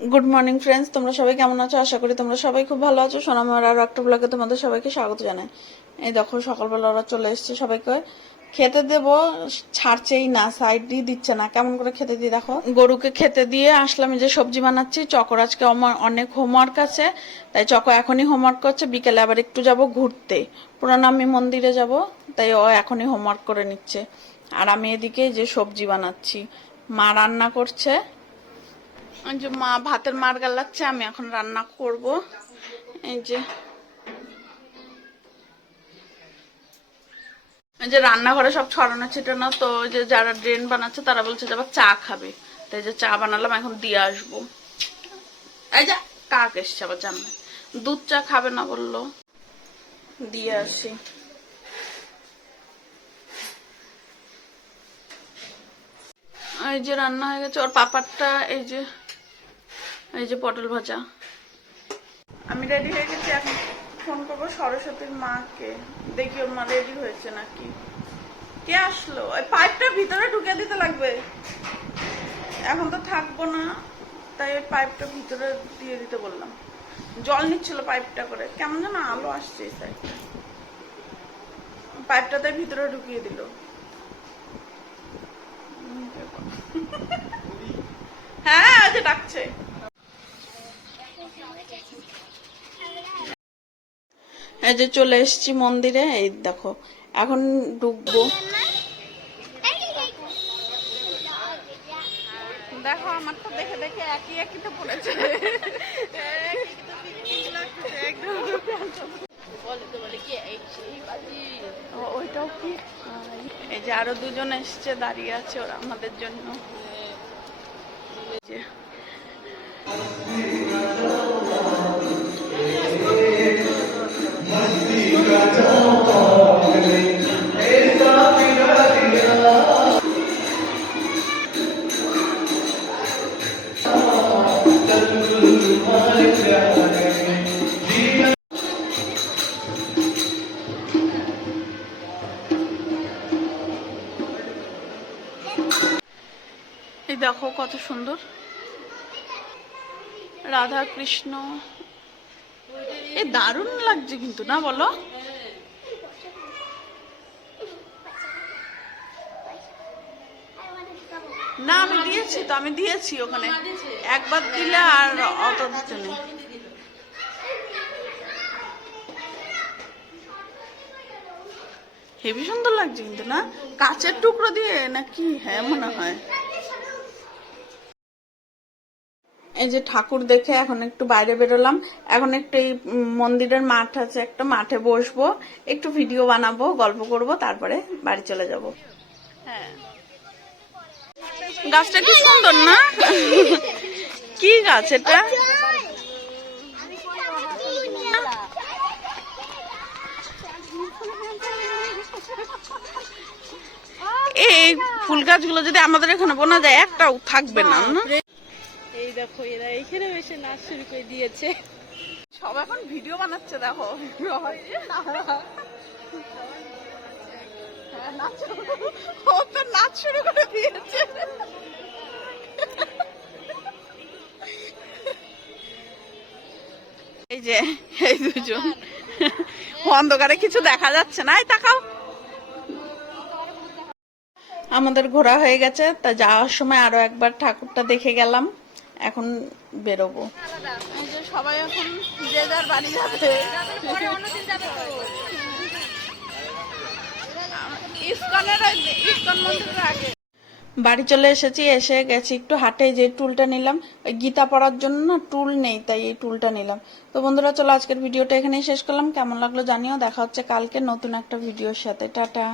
Good morning friends তোমরা সবাই কেমন আছো? আশা করি তোমরা সবাই খুব ভালো আছো। সোনামার আর একটা ব্লগে তোমাদের সবাইকে স্বাগত জানাই। এই দেখো, সকালবেলা ওরা চলে এসছে সবাইকে। খেতে দেবো, ছাড়ছেই না সাইড দিয়ে দিচ্ছে না। কেমন করে খেতে দিই দেখো? গরুকে খেতে দিয়ে আসলাম যে সবজি বানাচ্ছি। চকর আজকে আমার অনেক হোমওয়ার্ক আছে। তাই চকো এখনই হোমওয়ার্ক করছে। বিকেলে আবার একটু যাব ঘুরতে। পুরানামি মন্দিরে যাব, তাই ও এখনই হোমওয়ার্ক করে নিচ্ছে। আর আমি এদিকে যে সবজি বানাচ্ছি। মা রান্না করছে। যে মা ভাতের মার গালাচ্ছে আমি এখন রান্না করব। এই যে। যে রান্নাঘরে সব ছড়ানো ছিটানো, তো যে যারা ড্রেন বানাচ্ছে তারা বলছে যে আবার চা খাবে। তাই যে চা বানালাম, এখন দিয়ে আসব। এই যে কাক এসছে আবার জানবে দুধ চা খাবে না বলল। দিয়ে আসি। এই যে রান্না হয়ে গেছে, ওর পাপারটা এই যে এই যে পটল ভাজা। আমি রেডি হয়ে গেছি এখন ফোন করব সরস্বতীর মাকে। দেখি ওর মা রেডি হয়েছে নাকি। কে আসলো? ওই পাইপটা ভিতরে ঢুকে দিতে লাগবে। এখন তো থাকব না, তাই ওই পাইপটা ভিতরে দিয়ে দিতে বললাম। জল নিচ্ছিল পাইপটা করে। কেমন যেন আলো আসছে এই সাইডটা পাইপটা তাই ভিতরে ঢুকিয়ে দিল। হ্যাঁ যে ডাকছে। এই যে চলে এসেছি মন্দিরে, এই দেখো, এখন ঢুকবো। দেখো, আমার তো দেখে দেখে একই একই তো পড়েছে। ওইটাও এই যে আরও দুজন এসছে, দাঁড়িয়ে আছে ওরা আমাদের জন্য। দেখো কত সুন্দর। রাধা কৃষ্ণ। এ দারুণ লাগছে কিন্তু, না বলো? না, আমি দিয়েছি তো, আমি দিয়েছি ওখানে। একবার দিলে আর অত দিতে নেই। হেবি সুন্দর লাগছে কিন্তু, না? কাচের টুকরো দিয়ে নাকি হ্যাঁ মনে হয়। এই যে ঠাকুর দেখে এখন একটু বাইরে বেরোলাম। এখন একটু এই মন্দিরের মাঠ আছে, একটা মাঠে বসবো, একটু ভিডিও বানাবো, গল্প করব, তারপরে বাড়ি চলে যাব। হ্যাঁ। গাছটা কি সুন্দর না? কি গাছ এটা? এই ফুল গাছগুলো যদি আমাদের এখানে বোনা যায়, একটাও থাকবে না না? এই দেখো এরা এইখানে এসে নাচ শুরু করে দিয়েছে। সব এখন ভিডিও বানাচ্ছে দেখো। হ্যাঁ, নাচ শুরু- করে দিয়েছে। এই যে এই দুজন। অন্ধকারে কিছু দেখা যাচ্ছে না। তাকাও। আমাদের ঘোরা হয়ে গেছে। তা যাওয়ার সময় আরও একবার ঠাকুরটা দেখে গেলাম। এখন বেরোবো। সবাই এখন যে যার বাড়ি যাবে। ইসকনের ইসকন মন্দিরের আগে। বাড়ি চলে এসেছি এসে গেছি একটু হাটে যে টুলটা নিলাম। ওই গীতা পড়ার জন্য না টুল নেই তাই এই টুলটা নিলাম। তো বন্ধুরা চলো আজকের ভিডিওটা এখানেই শেষ করলাম। কেমন লাগল জানিও। দেখা হচ্ছে কালকে নতুন একটা ভিডিওর সাথে। টাটা।